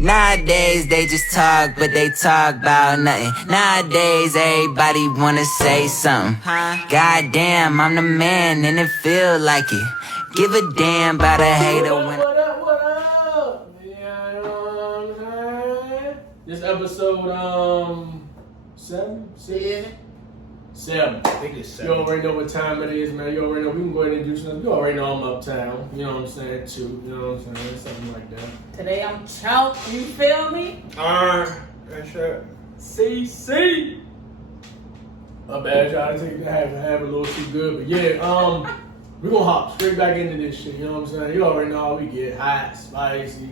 Nowadays they just talk, but they talk about nothing. Nowadays everybody wanna say something. Goddamn, I'm the man and it feel like it. Give a damn about a hater when. What up? Yeah, you know what I'm saying? This episode, 7? 6? 7. I think it's 7. You already know what time it is, man. You already know. We can go ahead and do something. You already know I'm uptown. You know what I'm saying? Too. You know what I'm saying? Something like that. Today I'm chow. You feel me? That's right. CC. My bad, y'all. I think I have a little too good, but yeah. We're gonna hop straight back into this shit. You know what I'm saying? You already know how we get: hot, spicy.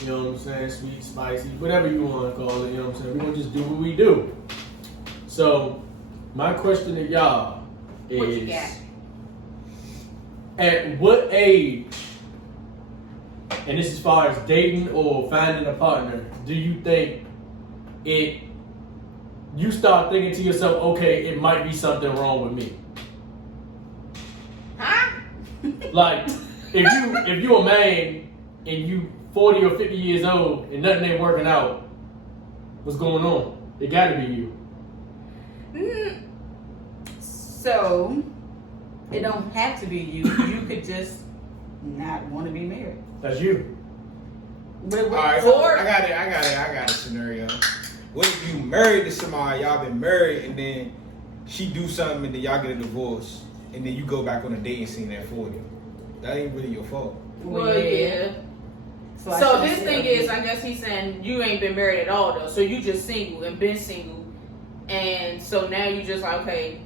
You know what I'm saying? Sweet, spicy, whatever you want to call it. You know what I'm saying? We're gonna just do what we do. So, my question to y'all is: What you got? At what age, and this is as far as dating or finding a partner, do you think you start thinking to yourself, okay, it might be something wrong with me? Huh? Like, if you a man and you 40 or 50 years old and nothing ain't working out, what's going on? It gotta be you. So, it don't have to be you. You could just not want to be married. That's you. All right, I got a scenario. What if you married to somebody, y'all been married, and then she do something and then y'all get a divorce, and then you go back on a dating scene at 40? That ain't really your fault. Well, yeah. So this thing is, I guess he's saying you ain't been married at all though. So you just single and been single, and so now you just like, okay,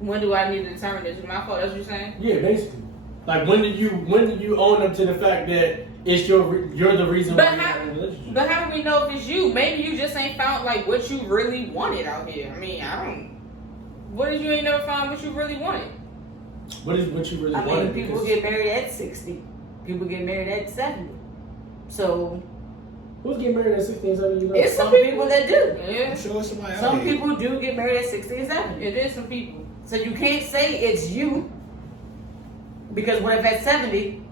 when do I need to determine this? Is my fault? That's what you're saying? Yeah, basically. Like, when did you own up to the fact that it's you're the reason why you're in a relationship? But how do we know if it's you? Maybe you just ain't found like what you really wanted out here. I mean, what if you ain't never found what you really wanted? What is what you really I wanted? mean, people get married at 60. People get married at 70. So, who's getting married at 16, 17 years old? it's some people that do. Yeah. I'm sure somebody Some out here. people do get married at 60 and 70. It is some people. So you can't say it's you. Because what if at 70,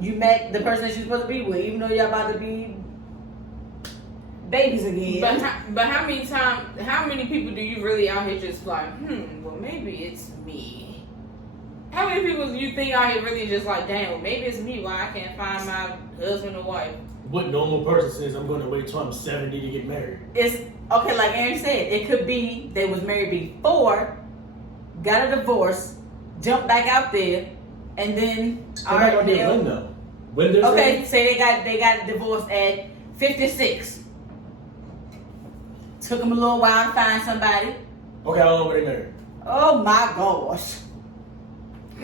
you met the person that you're supposed to be with, even though y'all about to be babies again. But how many people do you really out here just like, well maybe it's me? How many people do you think out here really just like, damn, well, maybe it's me why I can't find my husband or wife? What normal person says, I'm going to wait till I'm 70 to get married? It's okay, like Aaron said, it could be they was married before, got a divorce, jumped back out there, and then So they're going to do it when though? When they're okay, say they got divorced at 56. Took them a little while to find somebody. Okay, how long were they married? Oh my gosh.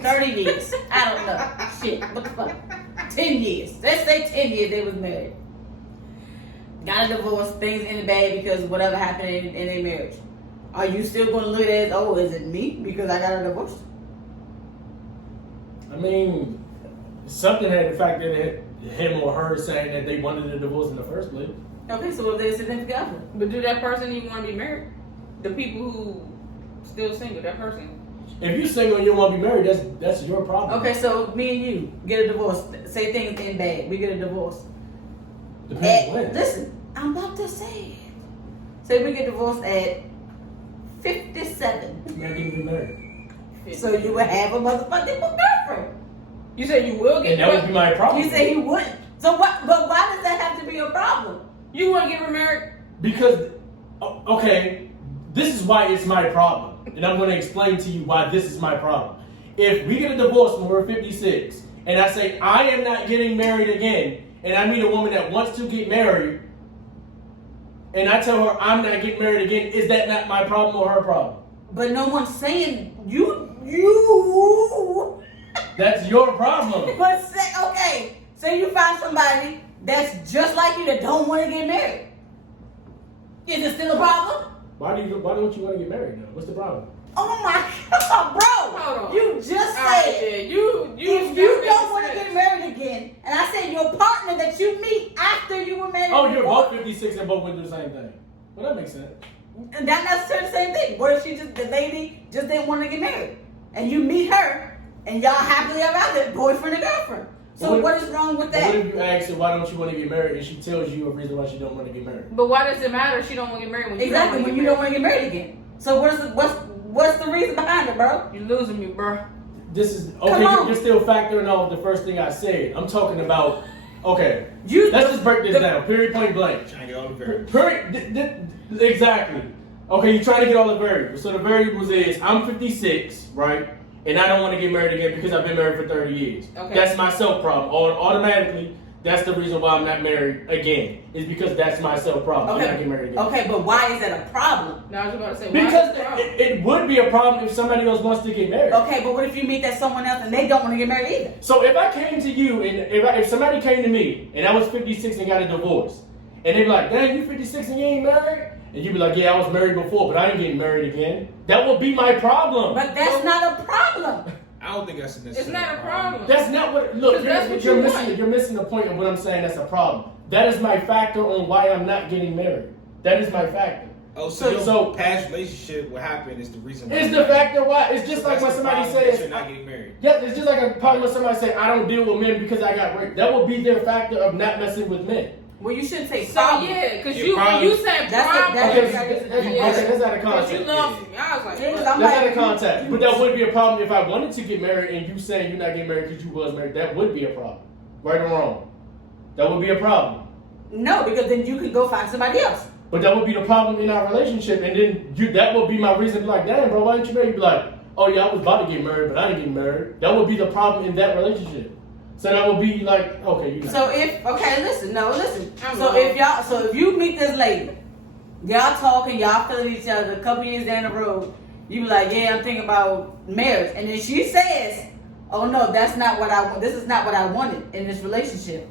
30 years. I don't know. Shit, what the fuck? 10 years. Let's say 10 years they was married. Got a divorce, things in the bag because of whatever happened in their marriage. Are you still going to look at it as, oh, is it me because I got a divorce? I mean, something had the fact that him or her saying that they wanted a divorce in the first place. Okay, so if they're significant other. But do that person even want to be married? The people who still single, that person. If you're single and you don't want to be married, that's your problem. Okay, so me and you get a divorce. Say things in bad. We get a divorce. Depends when. Listen, I'm about to say it. Say we get divorced at 57. You're not getting married. So you would have a motherfucking girlfriend. You said you will get And that would be my problem. You say you wouldn't. So what? But why does that have to be a problem? You want to get remarried? Because, okay, this is why it's my problem. And I'm going to explain to you why this is my problem. If we get a divorce when we're 56, and I say, I am not getting married again, and I meet a woman that wants to get married, and I tell her I'm not getting married again, is that not my problem or her problem? But no one's saying you. That's your problem. But say you find somebody that's just like you that don't want to get married. Is it still a problem? Why don't you want to get married now? What's the problem? Oh my God, bro! Hold on. You just Alright, said yeah, you if you don't want to get married again, and I said your partner that you meet after you were married. Oh, you're before, both 56 and both went through the same thing. Well, that makes sense. And that's necessarily the same thing. What if the lady just didn't want to get married, and you meet her, and y'all happily ever after, boyfriend and girlfriend? So what is wrong with that? What if you ask her, why don't you want to get married, and she tells you a reason why she don't want to get married? But why does it matter if she don't want to get married when you Exactly, when you don't want to get married again. So what's the reason behind it, bro? You're losing me, bro. This is okay. You're still factoring off the first thing I said. I'm talking about. Okay, let's just break this down. Period, point blank. Trying to get all the variables. Exactly. Okay, you're trying to get all the variables. So the variables is I'm 56, right? And I don't want to get married again because I've been married for 30 years. Okay. That's my self problem. Automatically, that's the reason why I'm not married again. Is because that's my self problem. Okay. I'm not getting married again. Okay, but why is that a problem? Now I was about to say, Because why is it a problem? it would be a problem if somebody else wants to get married. Okay, but what if you meet that someone else and they don't want to get married either? So if I came to you and if somebody came to me and I was 56 and got a divorce, and they be like, dang, you 56 and you ain't married? And you be like, yeah, I was married before, but I ain't getting married again. That would be my problem. But that's not a problem. I don't think that's necessarily It's not a problem. That's not what. Look, That's what you're you missing. want. You're missing the point of what I'm saying. That's a problem. That is my factor on why I'm not getting married. That is my factor. Oh, so So- past relationship, what happened is the reason why. It's the factor why. It's just So like when that's the somebody problem that says. you're not getting married. Yeah, it's just like a problem when somebody say I don't deal with men because I got raped. That would be their factor of not messing with men. Well, you shouldn't say So problem. yeah, because Your when problem- you said That's problem, Okay, yeah. that's out of Because you context. lost me. I was like, Yeah, what? 'cause I'm That's like, out of context. But that would be a problem if I wanted to get married and you saying you're not getting married because you was married. That would be a problem. Right or wrong? That would be a problem. No, because then you can go find somebody else. But that would be the problem in our relationship, and then that would be my reason to be like, damn, bro, why didn't you marry? You'd be like, oh yeah, I was about to get married, but I didn't get married. That would be the problem in that relationship. So that would be like, okay, you. So listen. I'm So wrong. if you meet this lady, y'all talking, y'all feeling each other, a couple years down the road, you be like, yeah, I'm thinking about marriage, and then she says, oh no, that's not what I want. This is not what I wanted in this relationship.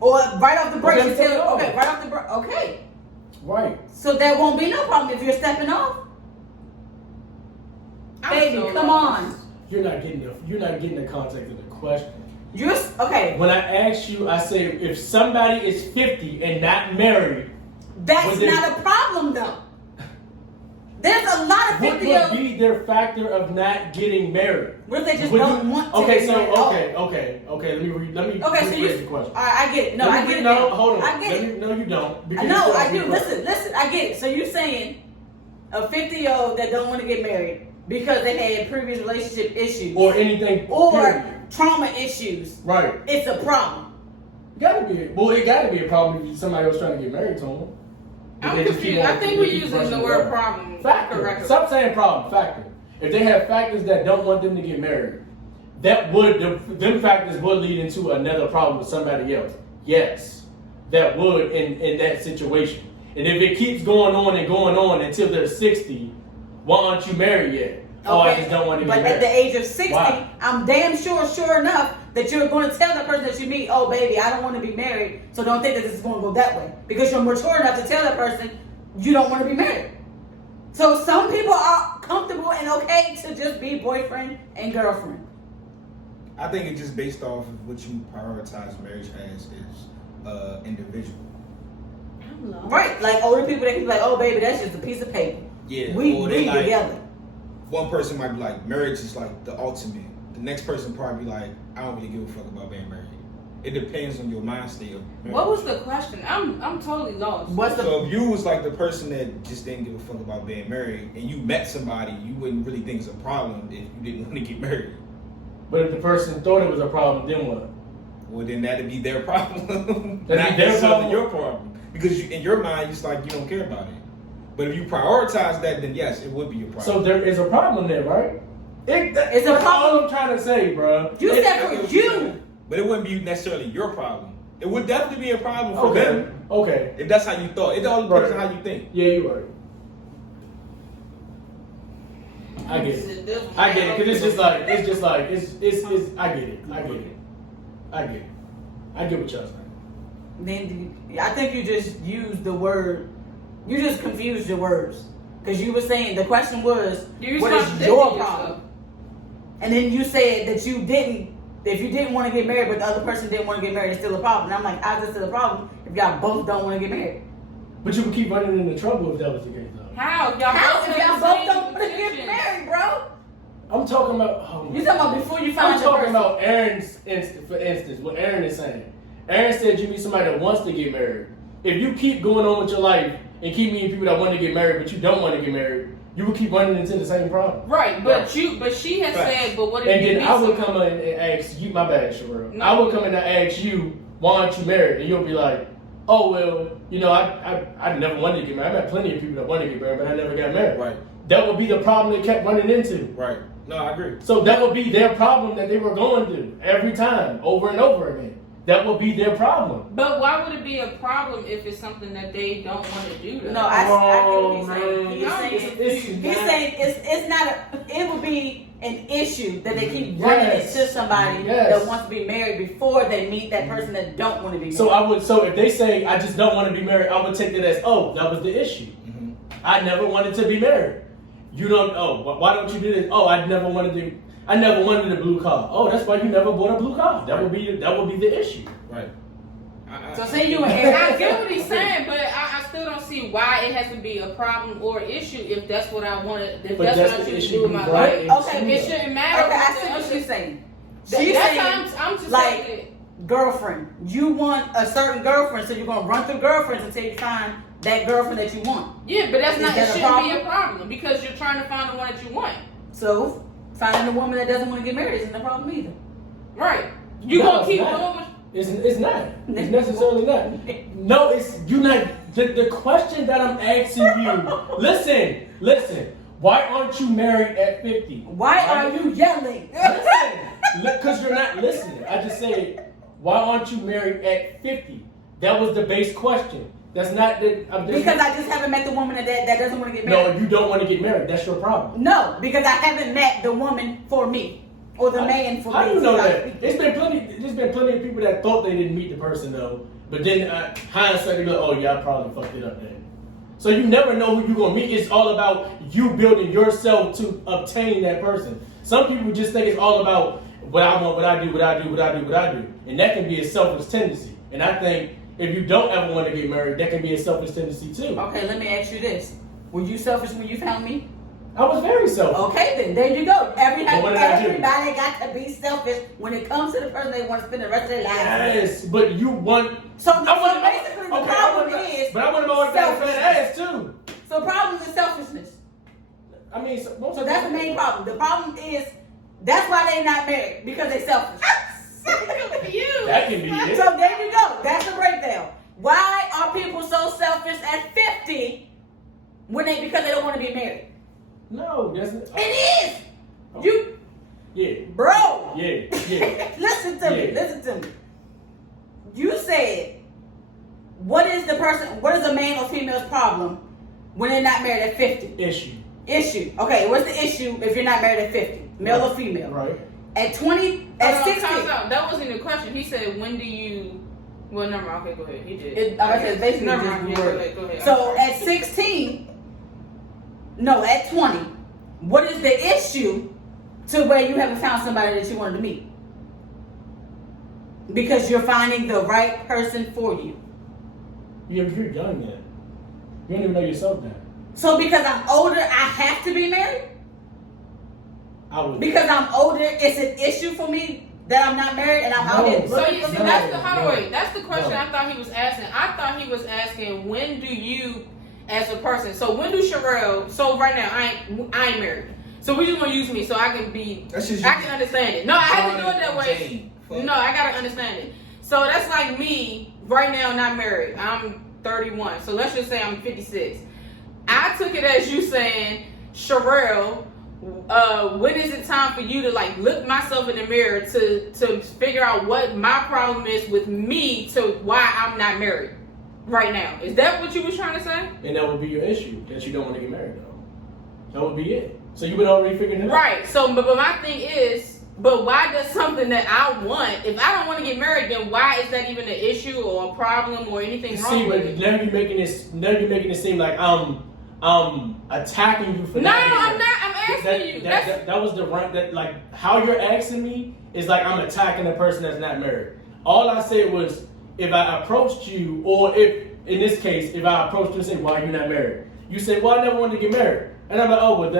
Or right off the break, Okay, you tell so- okay, right off the break, okay. Right. So there won't be no problem if you're stepping off. I'm Baby, so come lost. on. You're not getting the context of the question. Okay. When I asked you, I say if somebody is 50 and not married, That's Would they- not a problem though. There's a lot of what 50 would be their factor of not getting married? What if they just Would don't you- want to Okay, get so married at all? okay. Let me Okay, so rephrase the question. I get it. No, I get it. No, hold on. I get it. No, you don't. because No, you I still do. have to rephrase. Listen, I get it. So you're saying a 50-year-old that don't want to get married because they had previous relationship issues or anything. or period. trauma issues, Right. it's a problem. It gotta be a problem if somebody else trying to get married to them. But I'm they just keep confused. on- I think they we're keep using brushing the it word off. problem Factor. correctly. Stop saying problem. Factor. If they have factors that don't want them to get married, them factors would lead into another problem with somebody else. Yes, that would in that situation. And if it keeps going on until they're 60, why aren't you married yet? Oh, I just don't want to But get married. at the age of 60, Why? I'm damn sure enough that you're going to tell the person that you meet, oh baby, I don't want to be married, so don't think that this is going to go that way. Because you're mature enough to tell that person you don't want to be married. So some people are comfortable and okay to just be boyfriend and girlfriend. I think it's just based off of what you prioritize marriage as is individual. Right, like older people, they can be like, oh baby, that's just a piece of paper. Yeah. We or they like, together. one person might be like, marriage is like the ultimate. The next person probably be like, I don't really give a fuck about being married. It depends on your mind state of marriage. What was the question? I'm totally lost. So if you was like the person that just didn't give a fuck about being married and you met somebody, you wouldn't really think it's a problem if you didn't want to get married. But if the person thought it was a problem, then what? Well, then that'd be their problem. That'd Not be their necessarily problem? your problem. Because in your mind, it's like you don't care about it. But if you prioritize that, then yes, it would be your problem. So there is a problem there, right? It's a That's problem. all I'm trying to say, bro. You said for you. But it wouldn't be necessarily your problem. It would definitely be a problem for Okay. them. Okay. If that's how you thought. It all depends on Right. how you think. Yeah, you're right. I get it. I get it, cause it's just like I get it. I get what y'all saying. Then I think you just used the word. You just confused your words because you were saying the question was, You "What is contradicted your yourself. problem?" And then you said that you didn't. If you didn't want to get married, but the other person didn't want to get married, it's still a problem. And I'm like, how's it still a problem if y'all both don't want to get married? But you would keep running into trouble if that was the case, though. How? Y'all How both if in y'all the both same don't want to get position. married, bro? I'm I'm talking about. Oh You talking about before you find I'm talking about Aaron's for instance. What Aaron is saying. Aaron said you need somebody that wants to get married. If you keep going on with your life and keep meeting people that want to get married, but you don't want to get married, you will keep running into the same problem. Right, but she has said, but what if and you then I would come in and ask you, my bad, Sherelle. No. I would come in and ask you, why aren't you married? And you'll be like, oh, well, you know, I never wanted to get married. I met plenty of people that wanted to get married, but I never got married. Right. That would be the problem they kept running into. Right. No, I agree. So that would be their problem that they were going through every time, over and over again. That would be their problem. But why would it be a problem if it's something that they don't want to do? Though? No, I get what he's man. He's saying it's not it would be an issue that they keep running into somebody that wants to be married before they meet that person that don't want to be married. So if they say I just don't want to be married, I would take that as, oh, that was the issue. Mm-hmm. I never wanted to be married. You don't. Oh, why don't you do this? Oh, I never wanted a blue car. Oh, that's why you never bought a blue car. That would be the issue. Right. So say you and I get what he's saying, but I still don't see why it has to be a problem or issue if that's what I wanted. If that's what I choose to do with my life. Okay, it shouldn't matter. Okay, I see what she's saying. I'm just like saying, girlfriend. You want a certain girlfriend, so you're gonna run through girlfriends until you find that girlfriend that you want. Yeah, but that's not. It shouldn't be a problem because you're trying to find the one that you want. So finding a woman that doesn't want to get married isn't a problem either. Right. You gonna keep going with. It's not. It's necessarily not. No, it's you not. The question that I'm asking you. Listen. Why aren't you married at 50? Why are you yelling? Listen, because you're not listening. I just said, why aren't you married at 50? That was the base question. That's not the. Because I just haven't met the woman that doesn't want to get married. No, you don't want to get married. That's your problem. No, because I haven't met the woman for me. Or the man for me. How do you know that? There's been plenty of people that thought they didn't meet the person though, but then hindsight they go, oh yeah, I probably fucked it up then. So you never know who you're gonna meet. It's all about you building yourself to obtain that person. Some people just think it's all about what I want, what I do, and that can be a selfish tendency. And I think if you don't ever want to get married, that can be a selfish tendency too. Okay, let me ask you this: were you selfish when you found me? I was very selfish. Okay, then there you go. Everybody got to be selfish when it comes to the person they want to spend the rest of their lives Yes, with. but you want. So basically, the problem is. But I want to know that fat ass too. So the problem is selfishness. I mean, so that's the main problem. The problem is that's why they're not married because they're selfish. That can be it. So there you go. That's the breakdown. Why are people so selfish at 50 because they don't want to be married? No, that's not. It is. You. Yeah. Bro. Yeah. Listen to me. You said, what is a man or female's problem when they're not married at 50? Issue. Okay, what's the issue if you're not married at 50? Male or female? Right. At 20, at 60. That wasn't the question. He said, when do you... Well, never mind. Okay, go ahead. He did. I said basically never mind. Go ahead. So at 16... No, at 20, what is the issue to where you haven't found somebody that you wanted to meet? Because you're finding the right person for you. You're young yet. You don't even know yourself now. So because I'm older, I have to be married? Because I'm older, it's an issue for me that I'm not married and I'm out here looking for somebody? That's the question I thought he was asking. I thought he was asking, when do you... as a person. So when do Sherelle, so right now I ain't married. So we just gonna use me so I can understand it. No, I have to do it that way. No, I gotta understand it. So that's like me right now not married. I'm 31. So let's just say I'm 56. I took it as you saying, Sherelle, when is it time for you to like look myself in the mirror to figure out what my problem is with me to why I'm not married? Right now. Is that what you was trying to say? And that would be your issue, that you don't want to get married though. That would be it. So you would already figure it out. Right. So but my thing is, but why does something that I want, if I don't want to get married, then why is that even an issue or a problem or anything wrong with it? Now you're making it seem like I'm attacking you for No, that. No, I'm not. I'm asking you. That was the right, that like how you're asking me is like I'm attacking a person that's not married. All I said was, if I approached you, or if, in this case, if I approached you and said, why are you not married? You said, well, I never wanted to get married. And I'm like, oh, well,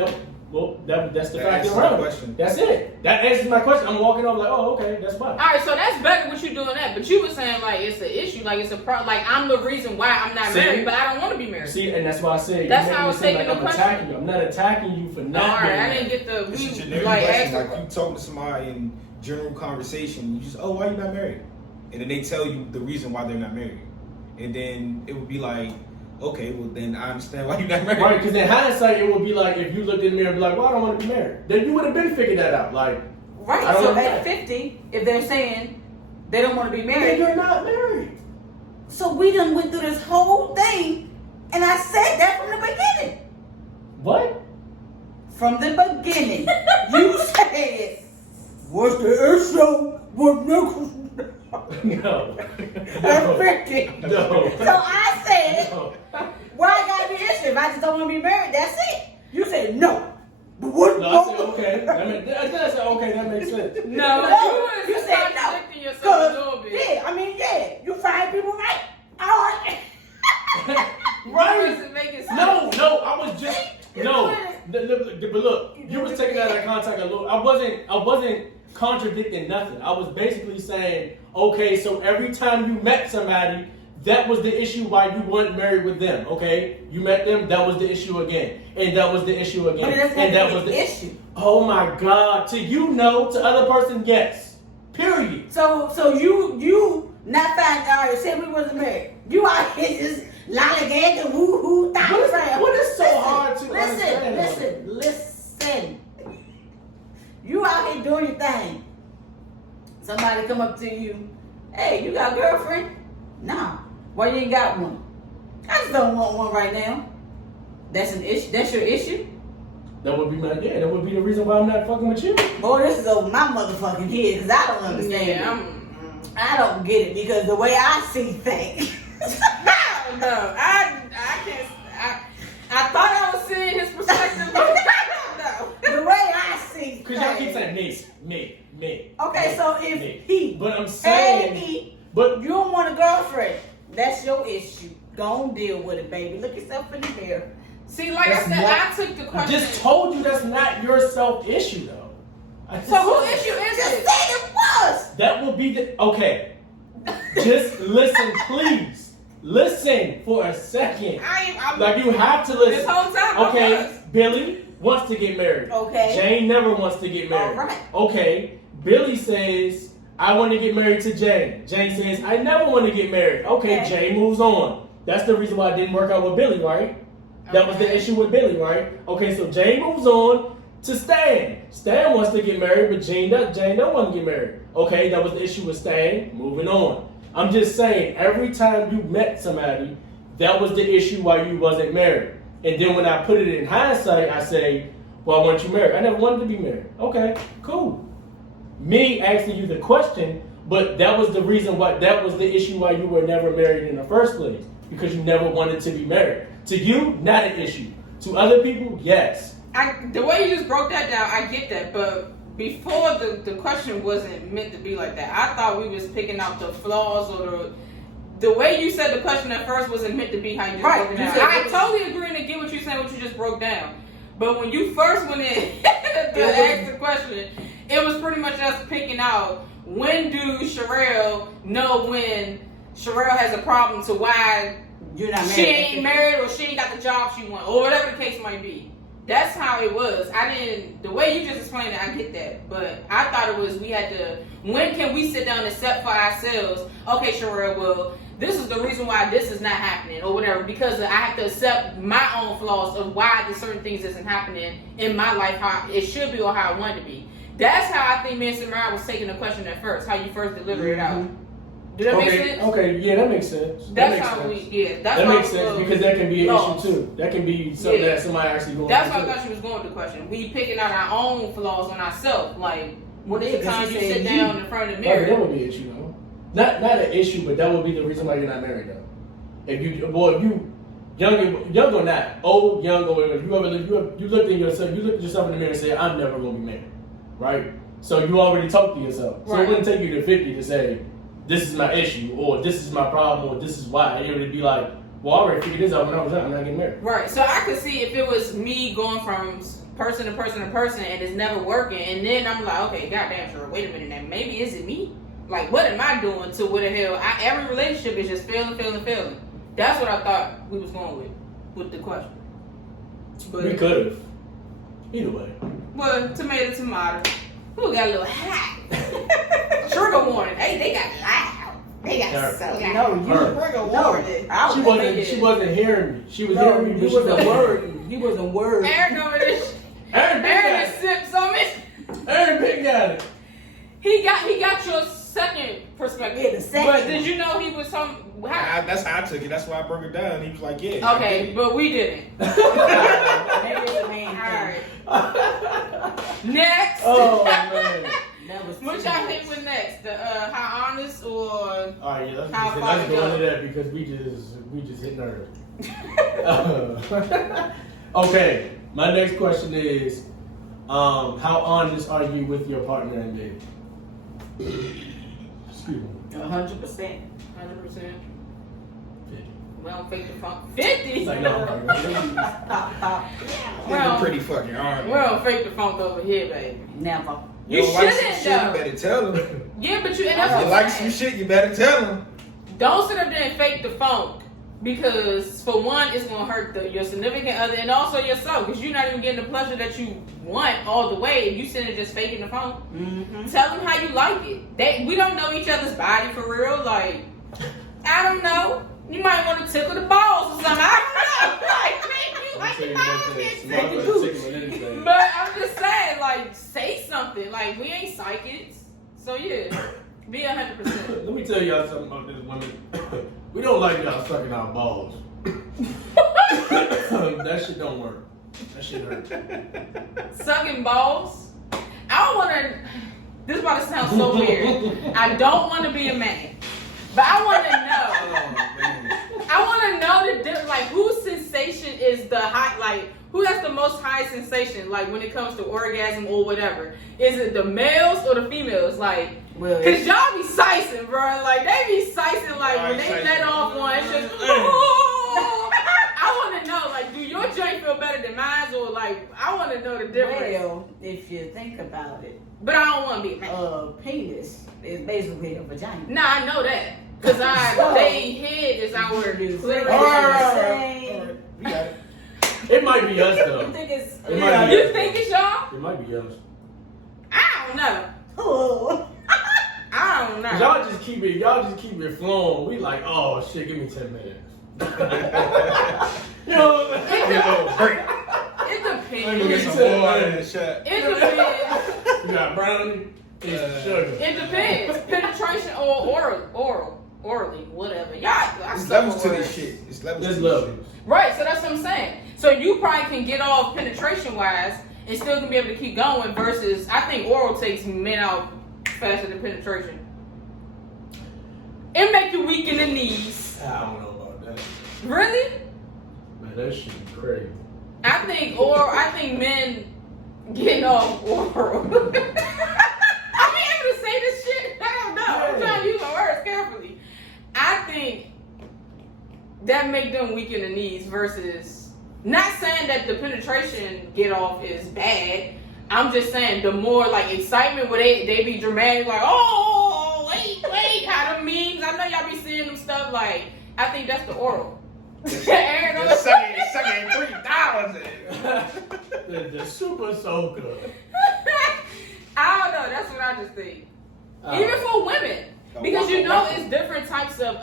Well, that's the That fact answers around my it. question. That's it. That answers my question. I'm walking off like, oh, okay, that's fine. All right, so that's better with you doing that. But you were saying like it's an issue, like it's a like I'm the reason why I'm not married, but I don't want to be married. See, and that's why I said That's you how I was taking like the I'm attacking you. I'm not attacking you for not. All right, doing I that. didn't get the It's a we generic like question. ask. Like you talking to somebody in general conversation, you just, oh, why you not married? And then they tell you the reason why they're not married. And then it would be like, okay, well then I understand why you're not married. Right, because in hindsight, it would be like if you looked in the mirror and be like, well, I don't want to be married. Then you would have been figured that out. Like, Right. I don't So wanna at be 50, if they're saying they don't want to be then married, you're not married. so we done went through this whole thing, and I said that from the beginning. What? From the beginning, you said, "What's the issue with niggas?" No. At 50. No. So I said, No. "Why I gotta be issue? If I just don't want to be married, that's it." You said no. But what? No, I said okay. I said okay. That makes sense. No, You you said no. contradicting yourself a little bit. Yeah, I mean, yeah, you find people right. All right. Right. Doesn't make it sense. No, I was just no. But look, you was taking that out of context a little. I wasn't contradicting nothing. I was basically saying, okay, so every time you met somebody, that was the issue why you weren't married with them. Okay, you met them, that was the issue again, and that was the issue again, and that was the issue. Oh my God! To you, no. To other person, yes. Period. So you not finding out. You said we wasn't married. You out here just lollygagging, woo hoo, What is so hard to understand? Listen. You out here doing your thing. Somebody come up to you, hey, you got a girlfriend? Nah. Why you ain't got one? I just don't want one right now. That's an issue. That's your issue? That would be that would be the reason why I'm not fucking with you. Boy, this is over my motherfucking head because I don't understand Yeah, it. I don't get it because the way I see things. No, I can't. I thought I was seeing his perspective. But no. The way I see Because y'all keep things. saying me. Okay, so if me. he But I'm saying, and he, but you don't want a girlfriend, that's your issue. Go on, deal with it, baby. Look yourself in the mirror. See, like That's I said, not- I took the I question. just told you that's not your self issue though. So who issue is Just it? said it was. That will be the okay. Just listen, please. Listen for a second. I'm Like you have to listen. this whole time. I Okay, was. Billy wants to get married. Okay. Jane never wants to get married. All right. Okay, Billy says, I want to get married to Jane. Jane says, I never want to get married. Okay, Okay. Jane moves on. That's the reason why it didn't work out with Billy, right? That was the Okay. issue with Billy, right? Okay, so Jane moves on to Stan. Stan wants to get married, but Jane don't want to get married. Okay, that was the issue with Stan. Moving on. I'm just saying, every time you met somebody, that was the issue why you wasn't married. And then when I put it in hindsight, I say, well, why weren't you married? I never wanted to be married. Okay, cool. Me asking you the question, but that was the reason why, that was the issue why you were never married in the first place. Because you never wanted to be married. To you, not an issue. To other people, yes. The way you just broke that down, I get that, but before the question wasn't meant to be like that. I thought we was picking out the flaws or the way you said the question at first wasn't meant to be how you just Right, broke it you down. said I it was- totally agree and get what you're saying, what you just broke down. But when you first went in to ask the question, it was pretty much us picking out when do Sherelle know when Sherelle has a problem to why You're not married. she ain't married or she ain't got the job she wants or whatever the case might be. That's how it was. The way you just explained it, I get that. But I thought it was we had to, when can we sit down and set for ourselves, okay, Sherelle, well, this is the reason why this is not happening or whatever, because I have to accept my own flaws of why the certain things isn't happening in my life, how it should be or how I want it to be. That's how I think me and Samara was taking the question at first, how you first delivered it out. Did that make sense? Okay, yeah, that makes sense. That's how that's that why makes sense because that can be an flaws. issue too. That can be something Yeah. that somebody actually going That's through. why I thought she was going with the question. We picking out our own flaws on ourselves. Like, when is the Yeah, 'cause time she you said sit you. down in front of the Right, but that mirror? would be an issue though. Not an issue, but that would be the reason why you're not married though. If you young or not, old, young or whatever, you looked in yourself, you looked at yourself in the mirror and said, I'm never gonna be married. Right? So you already talked to yourself. So Right. it wouldn't take you to 50 to say, this is my issue, or this is my problem, or this is why. It would be like, well, I already figured this out when I was young, I'm not getting married. Right. So I could see if it was me going from person to person to person, and it's never working. And then I'm like, okay, goddamn, sure. Wait a minute, now maybe is it me? Like, what am I doing to what the hell? Every relationship is just failing. That's what I thought we was going with the question. But we could have. Either way. Well, tomato. Who got a little hot? Trigger warning. Hey, they got loud. They got so loud. No, you trigger warning. She wasn't hearing me. She was hearing me, but he wasn't worried. He wasn't worried. Aaron over this. Aaron just sips on it. Aaron Pick got it. He got your second perspective. Yeah, the second. But did you know he was some? That's how I took it. That's why I broke it down. He was like, yeah. Okay, but we didn't. Maybe it's a man thing. Alright. Next. Oh man. What y'all think with next? The how honest or Alright, yeah, how let's go far into to that because we just hit nerve. Okay, my next question is, how honest are you with your partner in bed? Excuse me. 100%. 100%. 50. We don't fake the funk. 50. Like, no, You're pretty fucking hard. We don't fake the funk over here, baby. Never. You don't like some shouldn't, shit, though. you better tell him. Yeah, but and that's If what you I'm like saying. some shit, you better tell him. Don't sit up there and fake the funk because for one, it's gonna hurt your significant other and also yourself because you're not even getting the pleasure that you want all the way. And you sitting there just faking the funk. Mm-hmm. Tell them how you like it. We don't know each other's body for real. Like, I don't know. You might want to tickle the balls or something. I don't know. Like, man, you like the balls. But I'm just saying, like, say something. Like, we ain't psychics. So, yeah, be 100%. Let me tell y'all something about this women. We don't like y'all sucking our balls. That shit don't work. That shit hurt. Sucking balls? I don't want to. This is about to sound so weird. I don't want to be a man. But I want to know. I want to know like, whose sensation is the high, like, who has the most high sensation, like, when it comes to orgasm or whatever? Is it the males or the females? Like, because y'all be sicing, bro. Like, they be sicing, like, when they let off one, it's just, I want to know, like, do your joint feel better than mine? Or, like, I want to know the difference. Well, if you think about it, But I don't want to be a man. penis is basically a vagina. Nah, I know that. Because they head is our clitoris. We got it. It might be us though. You think it's? It might be You us, think though. it's y'all? It might be us. I don't know. Oh. I don't know. Y'all just keep it flowing. We like, oh shit, give me 10 minutes. You know what I'm saying? It Let me get depends. some water in the shot. It depends. You got brownie, sugar. It depends. Penetration or orally, whatever. Y'all, It's levels to this shit. It's levels There's to this levels. Right, so that's what I'm saying. So you probably can get off penetration wise and still can be able to keep going versus I think oral takes men out faster than penetration. It make you weak in the knees. I don't know about that. Really? Man, that shit is crazy. I think men getting off oral. I be able to say this shit? I don't know. I'm trying to use my words carefully. I think that make them weak in the knees versus not saying that the penetration get off is bad. I'm just saying the more like excitement where they be dramatic like, oh wait, how them memes. I know y'all be seeing them stuff like I think that's the oral. Aaron, Just sucking 3,000. The super soaker. I don't know. That's what I just think. Even for women, because you know it's different types of.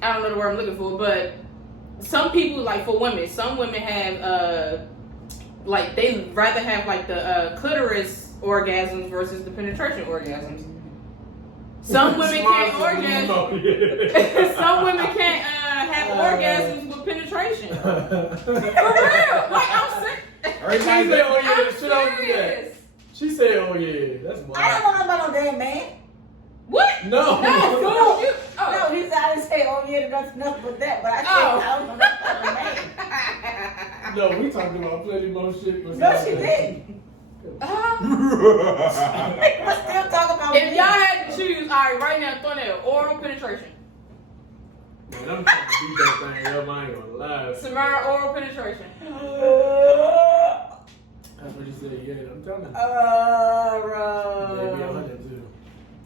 I don't know the word I'm looking for, but some people like for women, some women have like they rather have like the clitoris orgasms versus the penetration orgasms. Some women can't orgasm. Some women can't have orgasms with penetration. For real, like I'm sick. She said, oh yeah, I'm shit over that. serious. She said, oh yeah, that's wild. I don't know about no damn man. What? No. No, fool, you. No, Oh. he said I didn't say, oh yeah, that's nothing but that. But I said, Oh. I don't know about no man. No, we talking about plenty more shit. No, she didn't. We're still talking about If y'all had to choose, all right, right now, throw that oral penetration. Man, I'm trying to beat that thing up. I ain't gonna lie. Samara, oral penetration. That's what you said. Yeah, I'm telling you. Bro. Maybe 100 too.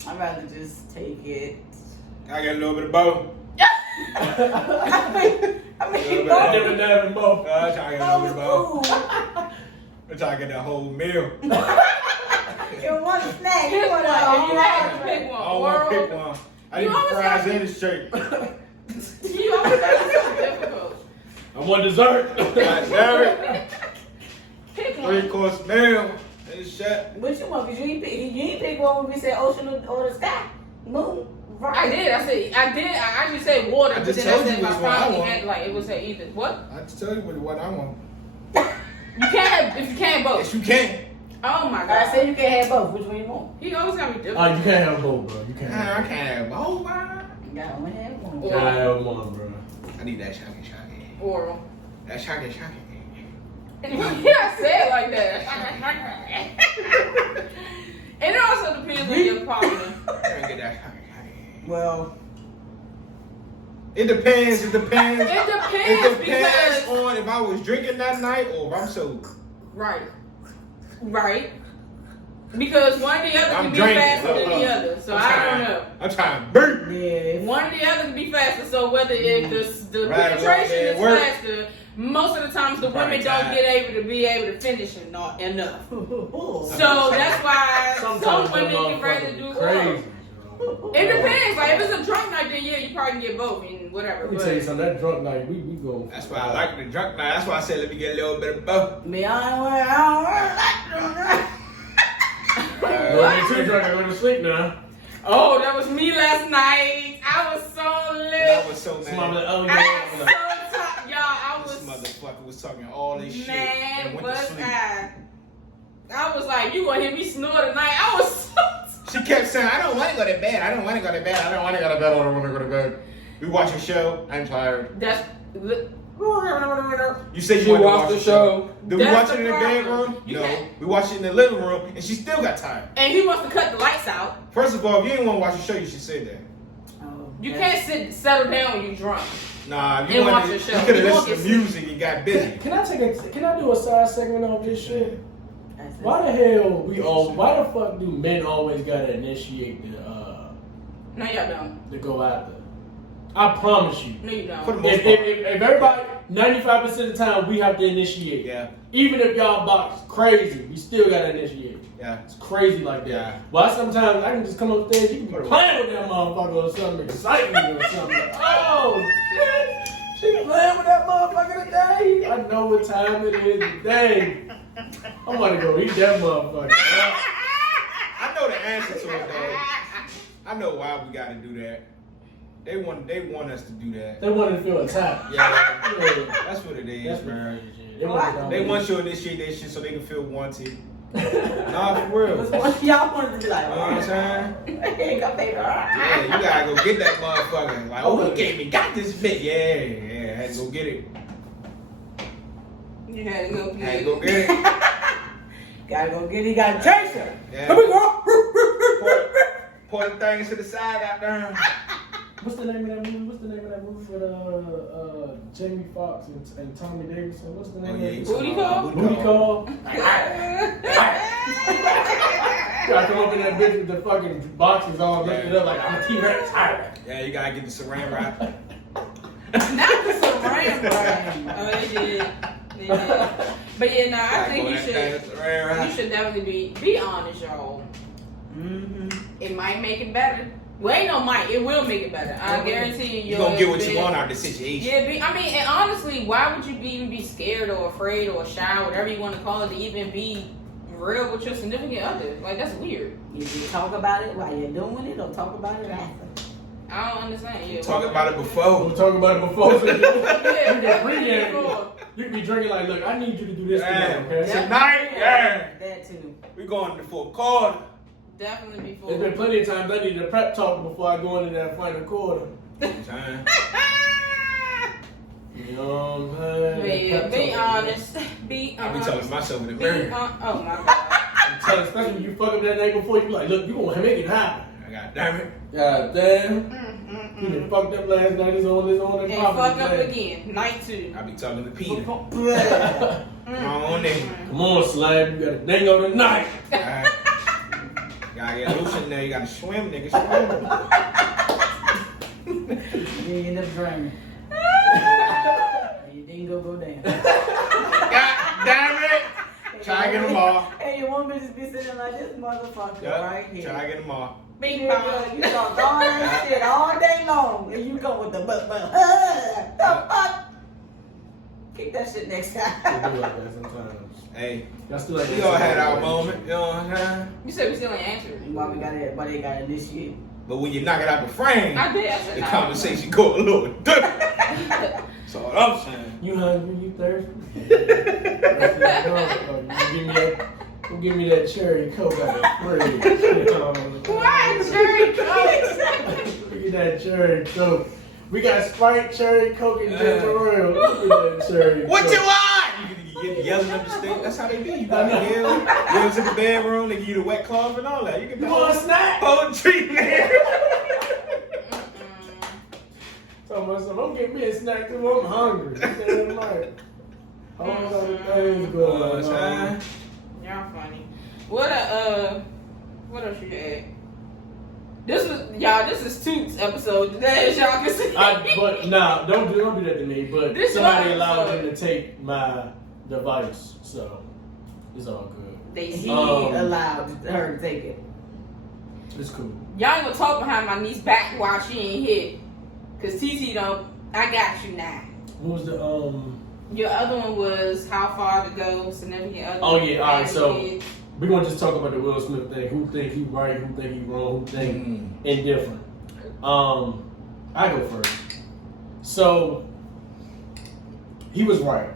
I'd rather just take it. I got a little bit of both. I mean, I never done them both. I try to get a little bit of both. both. I'm trying to get that whole meal. You want a snack? Pick You one. want If you have to pick I one, don't want to oral. pick one. I need the always fries have and the steak. You always have to be difficult. I want dessert. God damn it. Pick one. 3-course meal. And shit. What you want? Cause you ain't pick one when we said ocean or the sky, moon. Right. I did. I actually said water, I but just then told I said you my which one I finally want. had like it was at either. What? I just tell you what I want. You can't have if you can't both. Yes, you can. Oh my I god. said you can't have both. Which one you want? He always got me Oh, different. you can't have both, bro. You can't. Nah, I can't have both, man. You gotta only have one. You can't have one, bro. I need that shocky. Oral. That shocky. Yeah, I say it like that. And it also depends on your partner. Let me get that shocky. Well, It depends. It depends because on if I was drinking that night or if I'm sober. right. Because one or the other I'm can be drinking. faster than the other. So I don't know. I'm trying to burn. yeah. One or the other can be faster. So whether if the Right, penetration right, is work. faster, most of the times the women Right, don't time. get able to be able to finish it not enough. So, So that's why Sometimes some them women can rather motherfuckers do be oral. crazy. It depends. Like if it's a drunk night, then yeah, you probably can get both and whatever. Let me But tell you something. That drunk night, we go. That's why I like the drunk night. That's why I said let me get a little bit of both. me, I don't want that. When they too drunk, I go to sleep now. oh, that was me last night. I was so I lit. was so Somebody mad. like, oh I yeah. was so tired, y'all. I This was motherfucker was talking all this shit mad, and went but to sleep. I was like, you gonna hear me snore tonight? I was so She kept saying, I don't want to go to bed. I don't want to go to bed. I don't want to go to bed. I don't want to go to bed. We watch a show. I'm tired. That's. You said She you want to watched watch the the show. show. Did we That's watch it in the the problem. bedroom? You No. can't. We watched it in the living room, and she still got tired. And he wants to cut the lights out. First of all, if you didn't want to watch the show, you should sit there. You can't settle down when you're drunk. Nah, if you And watch wanted, the show. you could You have won't listened to get music and got busy. Can I do a side segment on this shit? Why the hell why the fuck do men always gotta initiate No, y'all don't. to go after? I promise you. No, you For the don't. most If part. everybody 95% of the time we have to initiate. Yeah. Even if y'all box crazy, we still gotta initiate. Yeah. It's crazy like that. Yeah. Why sometimes I can just come upstairs, you can be playing with that motherfucker or something, exciting or something. Like, oh shit, she playing with that motherfucker today. I know what time it is today. I'm gonna go eat that motherfucker. I know the answer to it though. I know why we gotta do that. They want us to do that. They want to feel attacked. Yeah. Yeah. That's what it is, That's man. what it is. They want They want you to initiate that shit so they can feel wanted. Nah, for real. Y'all wanted to be like, You know what I'm saying? hey, go baby. Yeah, you gotta go get that motherfucker. Like, oh, he came and got this bitch. Yeah, had to go get it. You had to go Had to get go it. get it. Gotta go get it, gotta chase her. Yeah. Come on, Pour the things to the side out there. What's the name of that movie? What's the name of that movie with Jamie Foxx and Tommy Davidson? What's the name of that? Booty call? Booty Call. Gotta come up in that bitch with the fucking boxes all lifted up like I'm a T-Rex. Yeah, you gotta get the saran wrap. Not the saran wrap. Oh, they did. They did. But yeah, nah, I think you should definitely be honest, y'all. Mm-hmm. It might make it better. Well, ain't no might. It will make it better. I guarantee you. You're gonna get what you want out of the situation. Yeah, I mean, and honestly, why would you even be scared or afraid or shy, whatever you want to call it, to even be real with your significant other? Like, that's weird. You talk about it while you're doing it, or talk about it after. I don't understand. Yeah, Talk about it before. We'll talk about it before. So Yeah, you can before. You can be drinking like, look, I need you to do this Yeah. today, okay? Tonight, yeah. That too. We going to full quarter. Definitely before. There's been plenty of times I need a prep talk before I go into that final quarter. Time. You know what I'm saying? Yeah, Pep be talk. honest. Be I be honest. telling myself in the Be mirror. oh my god. I'm telling, especially when you fuck up that night before, you be like, look, you gonna make it happen. God damn it. God damn. He done fucked up last night. He's on his own and fuck up again. Night 2. I be talking to Peter. Come Mm-hmm. on in. Come on, Slab. You got a dingo tonight. Alright. Gotta get loose in there. You gotta swim, nigga. Swim. You end up drowning. You didn't go down. God damn it. Try to get them all. Hey, your woman just be sitting like this motherfucker right here. Try to get them all. Bing You bong. talk all that shit all day long, and you go with the butt. The fuck? Kick that shit next We time. do like that sometimes. Hey, Y'all still like we all had our moment, you know what I'm saying? You said we still ain't answered. Why we got everybody got to initiate? But when you knock it out the frame, I did. I said the no. conversation go a little different. That's all I'm saying. You hungry? You thirsty? Give me that cherry coke out of the fridge. Why cherry coke? Look at that cherry coke. We got Sprite, cherry coke, and ginger ale. Look at that cherry What coke. you want? You get yelling up the stairs. That's how they do. You got to yell. You go to the bedroom, they give you the wet cloth and all that. You get the You want a snack? whole treatment. Talking about something. Don't get me a snack too. I'm hungry. Damn right. All other things going on. Y'all funny. What else you had? This is Toots episode today, as y'all can see. But nah, don't do that to me. But This somebody your allowed episode. him to take my device, so it's all good. He Um, allowed her to take it. It's cool. Y'all ain't gonna talk behind my niece back while she ain't hit. Cause TT don't. I got you now. What was the Your other one was how far to go, significant other. Oh yeah, all right. So kids. we're gonna just talk about the Will Smith thing. Who think he right? Who think he wrong? Who think indifferent? I go first. So he was right,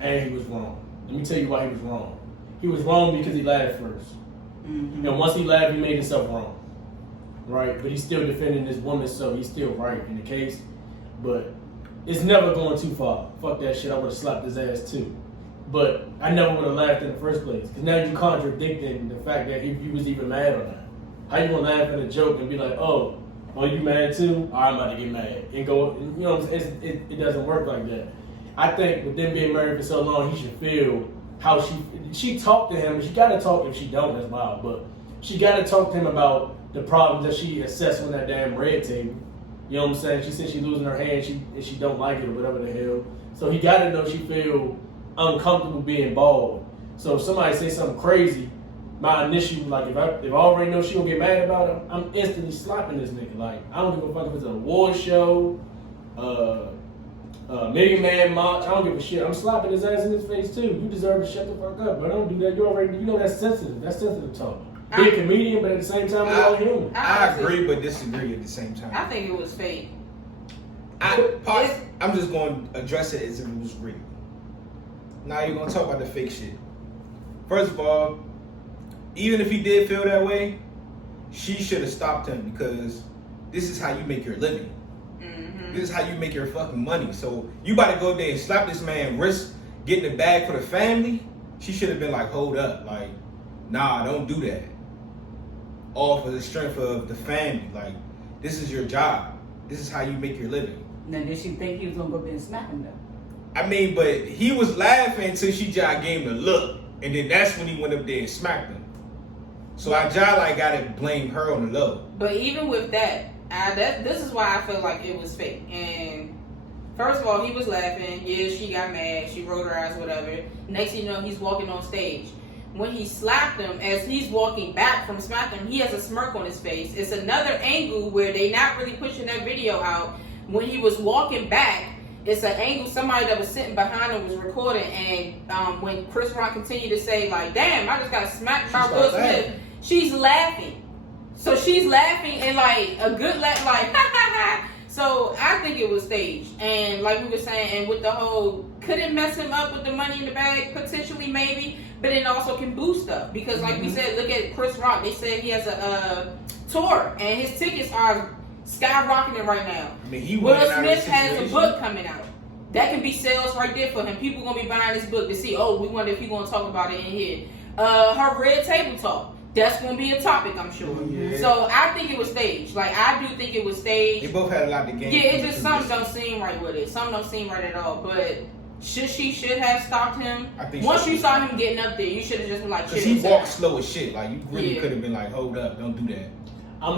and he was wrong. Let me tell you why he was wrong. He was wrong because he laughed first, and once he laughed, he made himself wrong. Right, but he's still defending this woman, so he's still right in the case. But it's never going too far. Fuck that shit. I would have slapped his ass too. But I never would have laughed in the first place. Because now you're contradicting the fact that he was even mad or not. How you gonna laugh at a joke and be like, oh, you mad too? I'm about to get mad. And go, you know what I'm saying? It doesn't work like that. I think with them being married for so long, he should feel how she talked to him. She got to talk, if she don't, that's wild. But she got to talk to him about the problems that she assessed on that damn red table. You know what I'm saying? She said she losing her hand, she don't like it or whatever the hell. So he gotta know she feel uncomfortable being bald. So if somebody say something crazy, my initial, like if I already know she gonna get mad about it, I'm instantly slapping this nigga. Like I don't give a fuck if it's an award show, Million Man March, I don't give a shit. I'm slapping his ass in his face too. You deserve to shut the fuck up, but don't do that. You know that's sensitive. That's sensitive talk. Be a comedian, but at the same time, we're all human. I agree, but disagree at the same time. I think it was fake. I'm just going to address it as if it was real. Now you're going to talk about the fake shit. First of all, even if he did feel that way, she should have stopped him because this is how you make your living. This is how you make your fucking money. So you about to go there and slap this man, risk getting the bag for the family? She should have been like, hold up, like, nah, don't do that. All for the strength of the family. Like, this is your job. This is how you make your living. Now, did she think he was gonna go there and smack him though? I mean, but he was laughing until she just gave him a look. And then that's when he went up there and smacked him. So I just like gotta blame her on the low. But even with that, this is why I feel like it was fake. And first of all, he was laughing. Yeah, she got mad. She rolled her eyes, whatever. Next thing you know, he's walking on stage. When he slapped him, as he's walking back from smacking him, he has a smirk on his face. It's another angle where they not really pushing that video out. When he was walking back, it's an angle somebody that was sitting behind him was recording. And when Chris Rock continued to say, like, damn, I just got smacked by Will Smith, she's laughing. So she's laughing and like a good laugh, like, ha ha ha. So I think it was staged. And like we were saying, and with the whole, could it mess him up with the money in the bag? Potentially, maybe. But it also can boost stuff. Because like we said, look at Chris Rock. They said he has a tour. And his tickets are skyrocketing right now. I mean, Will Smith has a book coming out. That can be sales right there for him. People going to be buying this book to see, oh, we wonder if he's going to talk about it in here. Her Red Table Talk. That's gonna be a topic, I'm sure. Yeah. So I think it was staged. Like I do think it was staged. They both had a lot to gain. Yeah, it just something don't seem right with it. Something don't seem right at all. But should have stopped him. I think once you saw him getting up there, you should have just been like, because he walked slow as shit. Like you really could have been like, hold up, don't do that. I'm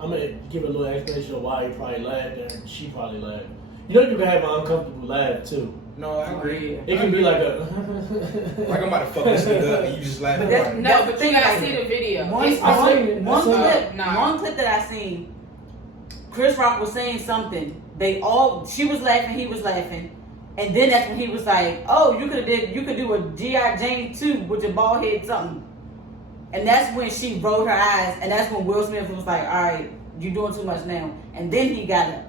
gonna give a little explanation of why he probably laughed and she probably laughed. You know, you can have an uncomfortable laugh too. No, I agree. It can be like a like I'm about to fuck this nigga up and you just laugh. But you gotta see the video. One clip that I seen, Chris Rock was saying something. She was laughing, he was laughing, and then that's when he was like, "Oh, you could do a G.I. Jane 2 with your bald head something," and that's when she rolled her eyes, and that's when Will Smith was like, "All right, you're doing too much now," and then he got up.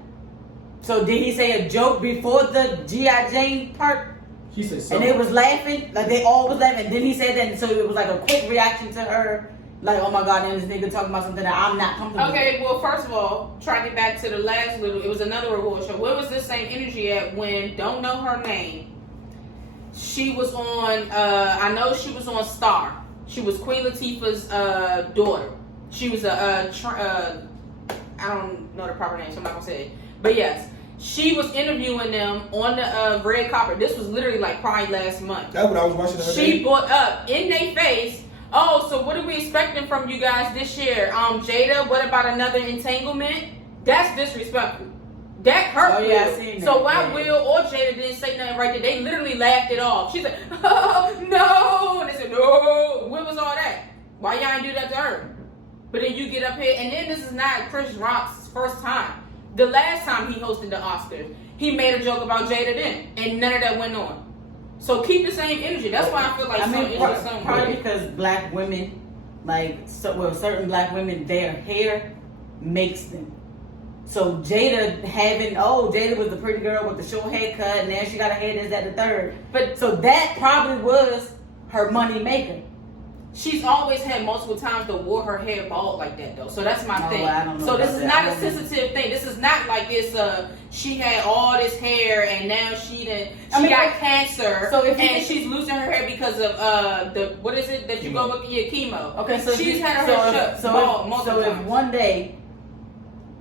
So did he say a joke before the G.I. Jane part? She said something. And they was laughing, like they all was laughing. And then he said that, and so it was like a quick reaction to her, like, "Oh my God, and this nigga talking about something that I'm not comfortable with." Okay, well, first of all, try to get back to the last little. It was another reward show. Where was this same energy at when don't know her name? She was on. I know she was on Star. She was Queen Latifah's daughter. She was I don't know the proper name, so I'm not gonna say it. But yes, she was interviewing them on the red carpet. This was literally like probably last month. That's what I was watching the other day. She brought up in their face, "Oh, so what are we expecting from you guys this year? Jada, what about another entanglement?" That's disrespectful. That hurt. Oh, yeah, I seen that. So why Will or Jada didn't say nothing right there? They literally laughed it off. She said, "Oh, no," and they said, "No." What was all that? Why y'all ain't do that to her? But then you get up here, and then this is not Chris Rock's first time. The last time he hosted the Oscars, he made a joke about Jada then, and none of that went on. So keep the same energy. That's why I feel like probably because black women, certain black women, their hair makes them. So Jada Jada was the pretty girl with the short haircut, and now she got a hair this, that, the third. But so that probably was her money maker. She's always had multiple times to wore her hair bald like that though. So that's my thing. I don't know so this is that. not a sensitive thing. This is not like it's she had all this hair and now she got cancer. So she's losing her hair because of the what is it that you go with your chemo? Okay, so she's had her hair bald multiple times. If one day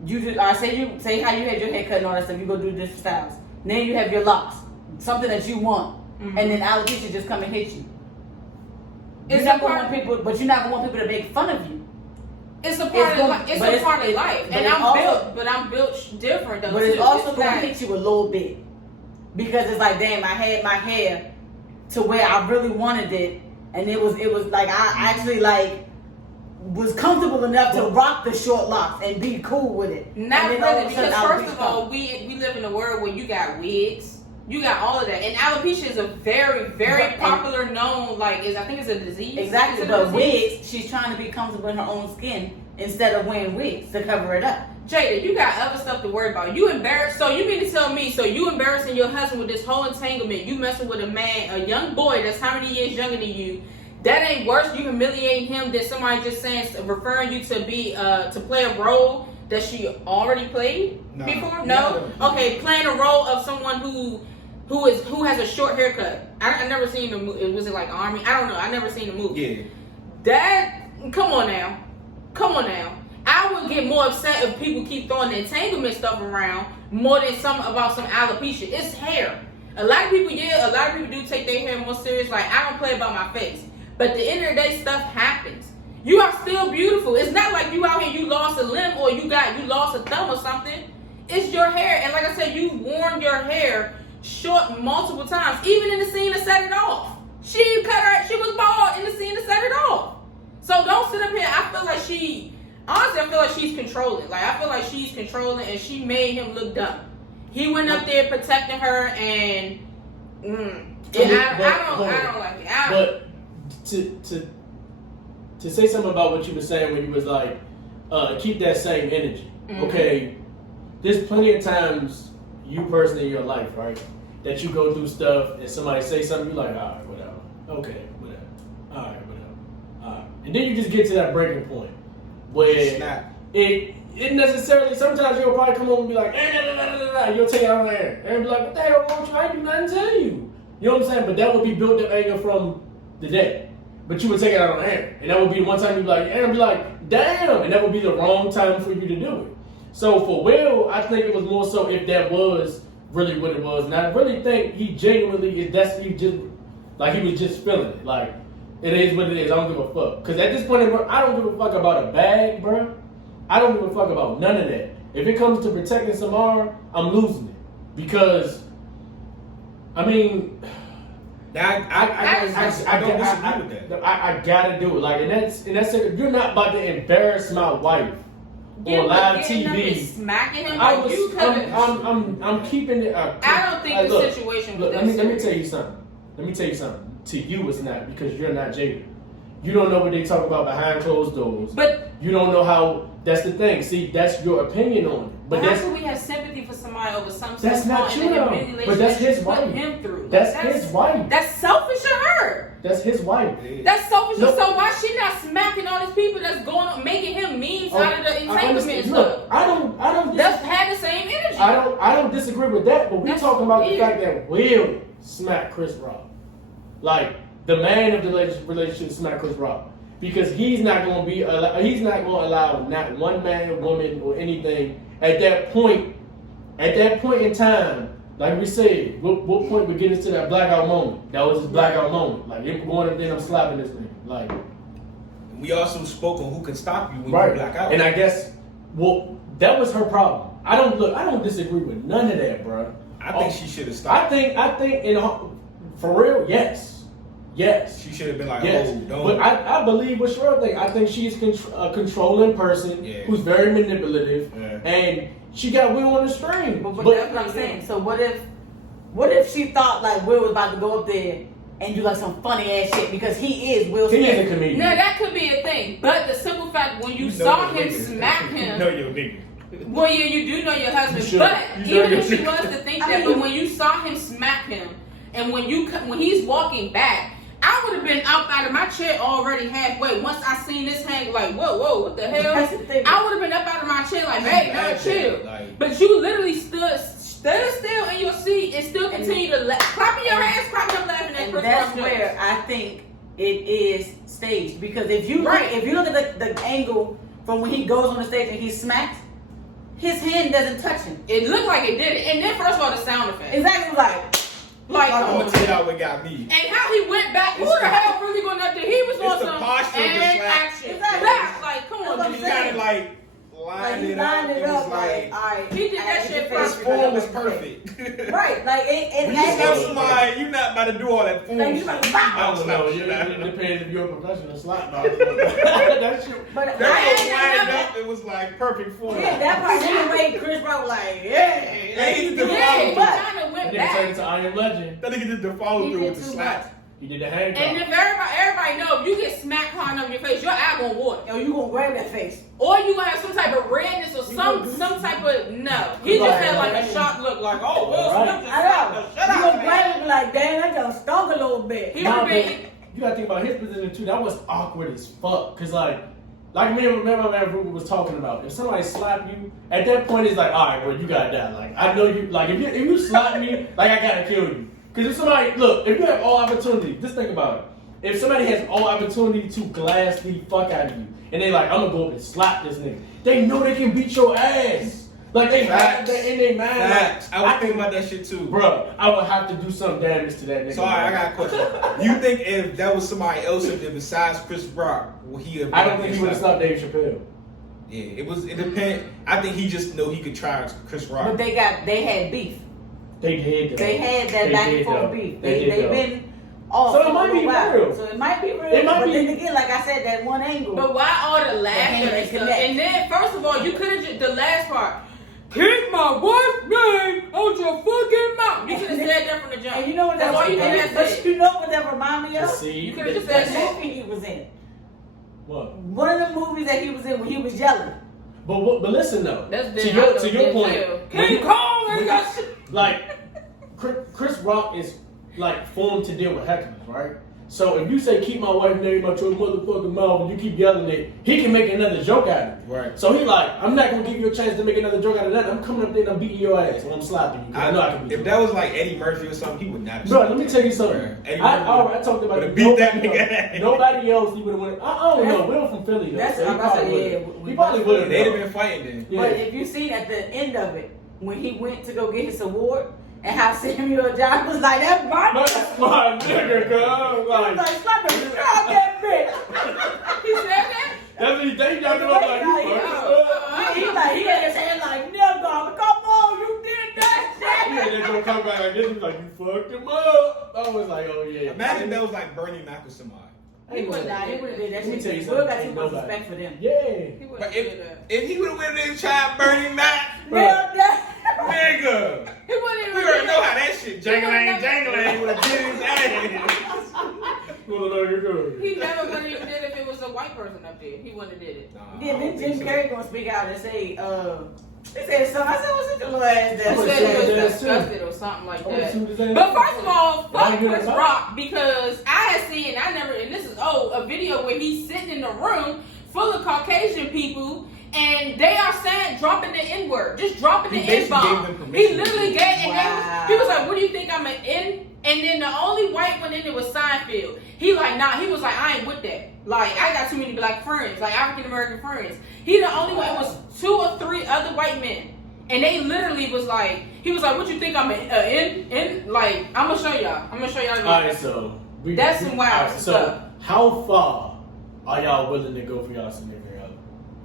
you just say how you had your hair cut and all that stuff, you go do different styles. Then you have your locks, something that you want, and then alopecia just come and hit you. You're not gonna want people to make fun of you. It's a part of life. It's a part of life, and I'm built different though. But it's also gonna hit you a little bit because it's like, damn, I had my hair to where I really wanted it, and it was like I actually was comfortable enough to rock the short locks and be cool with it. Not really, because first of all, we live in a world where you got wigs. You got all of that, and alopecia is a very, very popular known. I think it's a disease. Exactly, but wigs, she's trying to be comfortable in her own skin instead of wearing wigs to cover it up. Jada, you got other stuff to worry about. You embarrassed. So you mean to tell me? So you embarrassing your husband with this whole entanglement? You messing with a man, a young boy that's how many years younger than you? That ain't worse. You humiliating him than somebody just referring you to be to play a role that she already played before. No. Okay, playing a role of someone who has a short haircut. I never seen the movie. Was it like Army? I don't know. I never seen the movie. Yeah. Come on now. I would get more upset if people keep throwing the entanglement stuff around more than about some alopecia. It's hair. A lot of people do take their hair more serious. Like, I don't play about my face. But at the end of the day, stuff happens. You are still beautiful. It's not like you out here, you lost a limb or you lost a thumb or something. It's your hair. And like I said, you've worn your hair short multiple times, even in the scene to set it off. She was bald in the scene to set it off. So don't sit up here. I feel like she's controlling. I feel like she's controlling, and she made him look dumb. He went up there protecting her, and I don't like it. But to say something about what you were saying when you was like, keep that same energy. Mm-hmm. Okay, there's plenty of times you personally in your life, right, that you go through stuff and somebody say something, you're like, all right, whatever. Okay, whatever. All right, whatever. All right. And then you just get to that breaking point where it necessarily, sometimes you'll probably come home and be like, you'll take it out of there. And be like, what the hell wrong with you? I ain't do nothing to you. You know what I'm saying? But that would be built up anger from the day. but you would take it out on Aaron. And that would be one time you'd be like, Aaron would be like, damn, and that would be the wrong time for you to do it. So for Will, I think it was more so if that was really what it was. And I really think he genuinely he was just feeling it. Like, it is what it is. I don't give a fuck. Because at this point, I don't give a fuck about a bag, bro. I don't give a fuck about none of that. If it comes to protecting Samara, I'm losing it. Because, I mean, I don't disagree with that. I gotta do it. Like, and that's it. You're not about to embarrass my wife on live TV. Smacking him like you could. I'm keeping it. I don't think the situation was. Let me tell you something. To you, it's not, because you're not Jada. You don't know what they talk about behind closed doors. But you don't know how. That's the thing. See, that's your opinion on it. But how can we have sympathy for somebody over something? That's not true, though. But that's his wife. Him through. That's his wife. That's selfish of her. That's his wife. That's selfish. No. So why she not smacking all these people that's going on, making him memes out of the entanglement stuff? Look, I don't. That's had the same energy. I don't disagree with that. But we're talking about the fact that Will smacked Chris Rock. Like, the man of the relationship smacked Chris Rock. Because he's not going to allow not one man, woman, or anything at that point in time. Like we said, what point we get into that blackout moment? That was his blackout moment. Like, if going up there, I'm slapping this thing. Like, we also spoke on who can stop you when right. you black out. And I guess, that was her problem. I don't disagree with none of that, bro. I think she should have stopped. I think for real, yes. Yes. She should have been like, yes. oh, don't. But I believe what Cheryl thinks. I think she's a controlling person who's very manipulative. Yeah. And she got Will on the string. But that's what I'm saying. So what if she thought like Will was about to go up there and do like some funny ass shit, because he is Will Smith. He is a comedian. Now that could be a thing. But the simple fact, when you saw him smack him. You know your nigga. Well, yeah, you do know your husband. But even if she was to think that, but when you saw him smack him, and when he's walking back, I would have been out of my chair already halfway. Once I seen this hang, like, whoa, what the hell? I would have been up out of my chair, like, hey, now chill. But you literally stood still in your seat and still continue to laugh. Clapping your hands, clapping and laughing at Chris Rock. That's where I think it is staged. Because if you look at the angle from when he goes on the stage and he's smacked, his hand doesn't touch him. It looked like it did. And then first of all, the sound effect. Exactly, like, I'm gonna tell y'all what got me. And how he went back. Who the hell really going up there? He was on some and action. Exactly. Like, come on, he kind of like lined it up. It was like, all right. He did that shit perfect. His form was perfect. Right, like it. You're not about to do all that form. I don't know. It depends if you're a professional slap boxer. That shit. But lined up. It was like perfect form. Yeah, that part. Then made Chris Rock like, he kind of went back. Turned into I Am Legend. That nigga did the follow through with the slap. He did the hand. And if everybody know, if you get smacked hard on your face, your eye gonna water. Yo, you gonna grab that face. Or you gonna have some type of redness or some type of no. He just had like a shocked look, like, oh, Will Smith just slapped the shit out of me. You gonna grab it like, damn, that just stunk a little bit. You gotta think about his position too. That was awkward as fuck. Cause like me and remember man Ruben was talking about. If somebody slap you, at that point it's like, all right, well you gotta die. Like I know you. Like if you slap me, like I gotta kill you. Because if somebody, if you have all opportunity, just think about it. If somebody has all opportunity to glass the fuck out of you, and they like, I'm gonna go up and slap this nigga, they know they can beat your ass. Like they have that in their mind. Like, I would think about that shit too. Bro, I would have to do some damage to that nigga. So I got a question. You think if that was somebody else besides Chris Rock, would he have? I don't think he would have stopped Dave Chappelle. Yeah, it depends. I think he just know he could try Chris Rock. But they had beef. They did. They had that back and forth beef. They've been off. So it might be real. So it might be real. But then again, like I said, that one angle. But why all the laughter and stuff? And then, first of all, you could have just the last part. Keep my wife's name out your fucking mouth. You could have said that from the jump. And you know what But you know what that reminded me of? You could have just said that movie he was in. What? One of the movies that he was in when he was yelling. But listen though. To your point. King Kong ain't got shit. Like Chris Rock is like formed to deal with hecklers, right? So if you say keep my wife's name out your motherfucking mouth and you keep yelling it, he can make another joke out of it. Right. So he like, I'm not gonna give you a chance to make another joke out of that. I'm coming up there and I'm beating your ass when I'm slapping you. I know I can beat If you. that was like Eddie Murphy or something, he would not. Bro, let me tell you something. Eddie I talked about it. beat that nigga. Nobody else he would have won. I don't know. Will from Philly though. That's So I'm about to say, he probably would have. They'd have been fighting then. Yeah. But if you see at the end of it, when he went to go get his award, and how Samuel John was like, that's my That's my nigga, girl. He was like, slap him, drop that bitch. He said that? That's what he think y'all doing. Like, He had his hand like, nigga, come on, you did that he had shit. that joke come back like this. He was like, you fucked him up. I was like, oh yeah. Imagine that was like Bernie Mac or somebody. He would not. He would have did that Let me tell you shit. Will got something. too much respect for them. Yeah. He But wouldn't do that. if he would have went in and tried Bernie Mac, nigga, He wouldn't even we already know how that shit jangling would have did his ass. Well, no, you're good. He never would have even did it if it was a white person up there. He wouldn't have did it. Yeah, then Jim Carrey gonna speak out and say, he said something. I said, what's your little ass He there? said he was that's disgusted or something like Oh, that. so does that- But first of all, Why fuck you Chris gonna Rock, because I had seen, and this is a video where he's sitting in a room full of Caucasian people, and they are saying, dropping the N-word, just dropping the He basically N-bomb. gave them He permission. literally gave, and Wow. he was like, what do you think I'm an N? And then the only white one in there was Seinfeld. He like, nah, he was like, I ain't with that. Like, I got too many black friends, like African American friends. He the only one, it was 2 or 3 other white men. And they literally was like, he was like, what you think I'm in? Like, I'm gonna show y'all. Alright, so That's some wild alright, so stuff. how far are y'all willing to go for y'all significant other?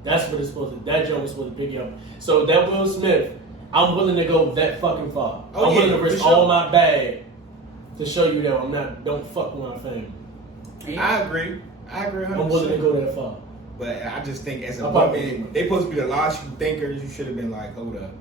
That's what it's supposed to. That joke was supposed to pick you up. So that Will Smith, I'm willing to go that fucking far. Oh, I'm yeah, willing to risk for sure. all my bag to show you that I'm not. Don't fuck with my family. I agree 100%. I'm willing to go that far. But I just think as a I'm woman, they supposed to be the logical thinkers. You should have been like, hold up,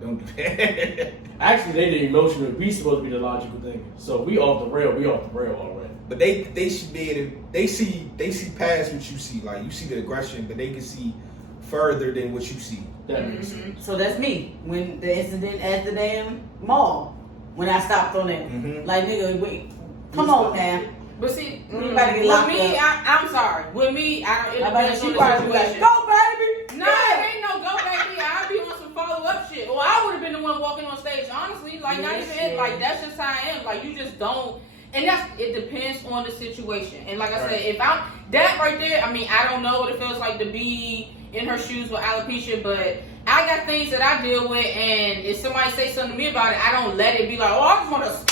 don't do that. Actually, they the emotional. We supposed to be the logical thinkers. So we off the rail. We off the rail already. But they should be able to, they see past what you see. Like you see the aggression, but they can see further than what you see. That makes sense. So that's me. When the incident at the damn mall, when I stopped on that, Mhm. like nigga, wait, come on now. But see, You better get with locked me, up. I'm sorry. With me, it I bet depends she on the probably be like, situation. go baby. No, it ain't no go baby. I'd be on some follow up shit. Or I would have been the one walking on stage. Honestly, like not Yes, even it. yeah. Like that's just how I am. Like you just don't. And it depends on the situation. And like I said, if I'm that right there, I mean, I don't know what it feels like to be in her shoes with alopecia, but I got things that I deal with, and if somebody say something to me about it, I don't let it be like, oh, I just want to.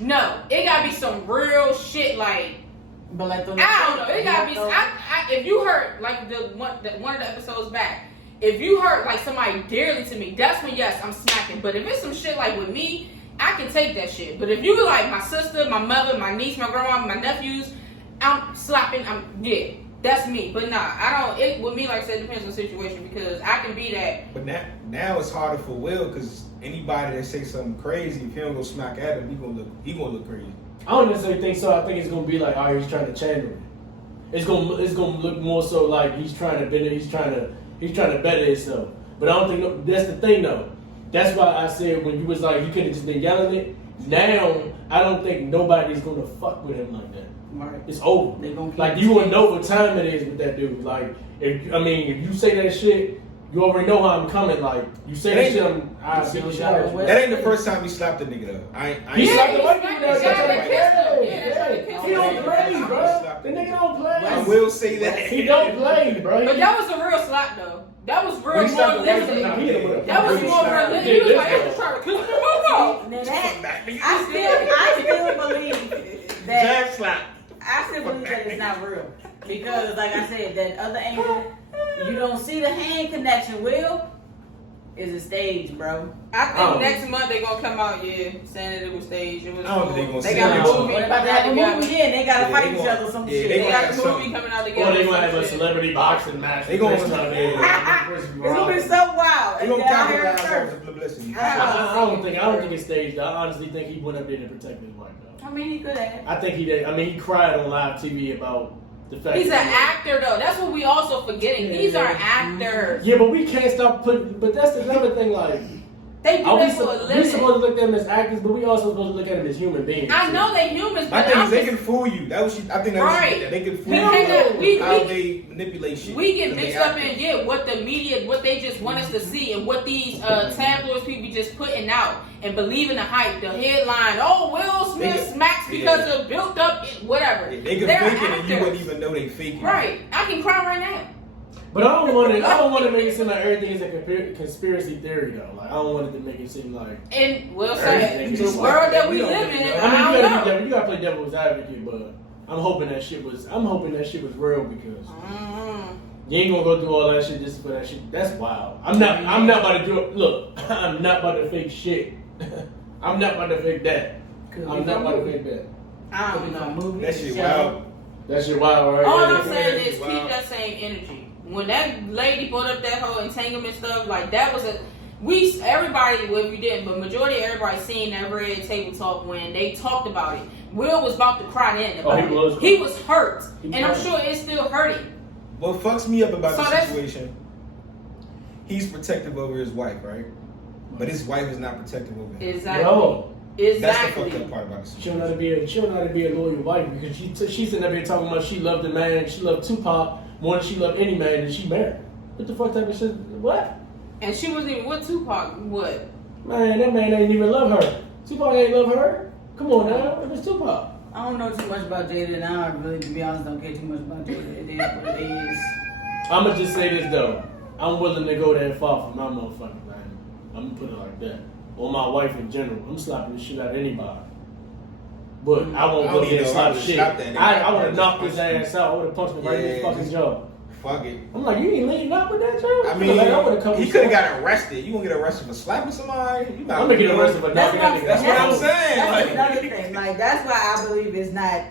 No, it gotta be some real shit. Like But like the I don't know, it gotta be. If you hurt like one of the episodes back, if you hurt like somebody dearly to me, that's when yes, I'm smacking. But if it's some shit like with me, I can take that shit. But if you like my sister, my mother, my niece, my grandma, my nephews, I'm slapping. Yeah, that's me. But nah, I don't. It with me, like I said, it depends on the situation because I can be that. But now it's harder for Will because anybody that say something crazy, if he don't go smack at him, he gonna look crazy. I don't necessarily think so. I think it's gonna be like, oh, he's trying to channel it. It's gonna look more so like he's trying to better. He's trying to better himself. But I don't think that's the thing though. That's why I said when you was like, you could have just been yelling it. Now I don't think nobody's gonna fuck with him like that. Right. It's over. They gonna keep Like you gonna know what time it is with that dude. Like if you say that shit, you already know how I'm coming. Like you say that shit, I feel shot. That ain't the first time he slapped a nigga though. I He ain't slapped he the white slapped dude. the guy that kissed him. Yeah, He don't play, bro. The nigga don't play. I will say that. He don't play, bro. But that was a real slap though. That was real When he slapped more the white limited. dude, he hit him with a That was fucking more slap. realistic. He was like, I was trying to kiss me. Now that I still believe that Jab slap. I still believe that it's not real because, like I said, that other angle, you don't see the hand connection. Will is a stage, bro. I think Oh. next month they gonna come out, saying that it was staged. It was. I don't think they gonna They say got that. a movie. What about that movie? Yeah, they gotta Yeah, fight they each gonna- other or some yeah, shit. they They gonna got have the movie something. coming out together. Or they gonna have a Some shit. celebrity boxing match. They gonna- Next time It's gonna be so wild. They gonna Yeah, I heard it capitalize first. off the publicity. I don't think it's staged. I honestly think he went up there to protect his wife though. I mean, he could have. I think he did. I mean, he cried on live TV about the fact. He's an that actor though. That's what we also forgetting. These are actors. Yeah, but we can't stop putting. But that's another thing. Like, They do that for a We living. supposed to look at them as actors, but we also supposed to look at them as human beings. I know they humans, My but thing I'm is they just- can fool you. That was I think that's Right. they can fool We you. cannot- we- how we- they manipulate shit. we get Because mixed they up actors. in what the media, what they just want us to see, and what these tabloids people just putting out and believing the hype, the headline. Oh, Will Smith They can- smacks because yeah. of built up whatever. They can They're fake it and you actors. wouldn't even know they faking. Right, I can cry right now. But I don't want to make it seem like everything is a conspiracy theory though. Like I don't want it to make it seem like. And Will say Everything the is world like that we don't live know. in, I I mean, don't know. you gotta play devil's advocate, but I'm hoping that shit was real because you ain't gonna go through all that shit just for that shit. That's wild. I'm not about to do it. Look, I'm not about to fake shit. I'm not about to fake that. I'm not about to fake that. I don't know. That shit wild. That shit wild, right? All there. I'm saying is Wow. keep that same energy. When that lady brought up that whole entanglement stuff, like that was everybody, well, if you didn't, but majority of everybody seen that red table talk when they talked about it. Will was about to cry then about it. He was hurt, and I'm sure it's still hurting. What fucks me up about So the that's- situation, he's protective over his wife, right? But his wife is not protective over him. Exactly. No. That's the Exactly. fucked up part about the She situation. don't know how to be a loyal wife because she's sitting up here talking about she loved the man, she loved Tupac more than she loved any man that she married. What the fuck type of shit? What? And she wasn't even with Tupac. What? Man, that man ain't even love her. Tupac ain't love her. Come on now, it was Tupac. I don't know too much about Jada, and I really, to be honest, don't care too much about Jada. It is what it is. I'ma just say this though. I'm willing to go that far for my motherfucking man. I'm gonna put it like that. Or my wife in general. I'm slapping the shit out of anybody. But I won't I go don't there and even know slap how the to shit. stop that nigga. I would have knocked his ass out. I would have punched him right in his Yeah, fucking just- jaw. Fuck it. I'm like, you ain't laying up with that job? I mean, like, I would've come he with could have some- got arrested. You gonna get arrested for slapping somebody? You I'm gonna get arrested for knocking that nigga. That's what I'm saying. That's Like, another thing. Like, that's why I believe it's not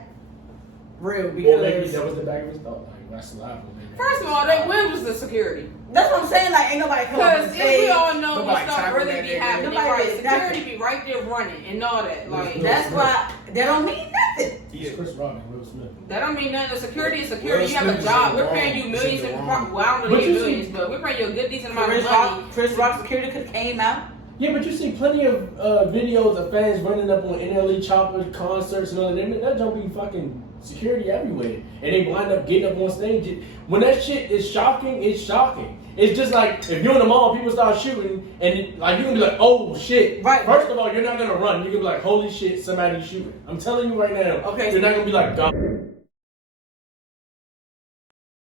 real Or maybe because that was the back of his thought. Like, I slapped him. First of all, that Will was the security. that's what I'm saying. Like, ain't nobody coming Because to if we all know when Nobody stuff tackling really that be nigga. happening, Nobody right? did Security nothing. be right there running and all that. Like That's why that don't mean nothing. It's Chris Rock and Will Smith. that don't mean nothing. Security is security. Will You have a Smith is job. in We're the paying you wrong. millions. He's in the And, wrong. well, I don't But know you millions, but we're paying you a good decent amount of money. Chris Rock security could have came out. Yeah, but you see plenty of videos of fans running up on NLE Chopper concerts and all that. That don't be fucking security everywhere. And they wind up getting up on stage. When that shit is shocking, it's shocking. It's just like if you're in the mall, people start shooting, and like you can be like, "Oh shit!" Right. First of all, you're not gonna run. You can be like, "Holy shit, somebody's shooting." I'm telling you right now. Okay. You're not gonna be like, "God."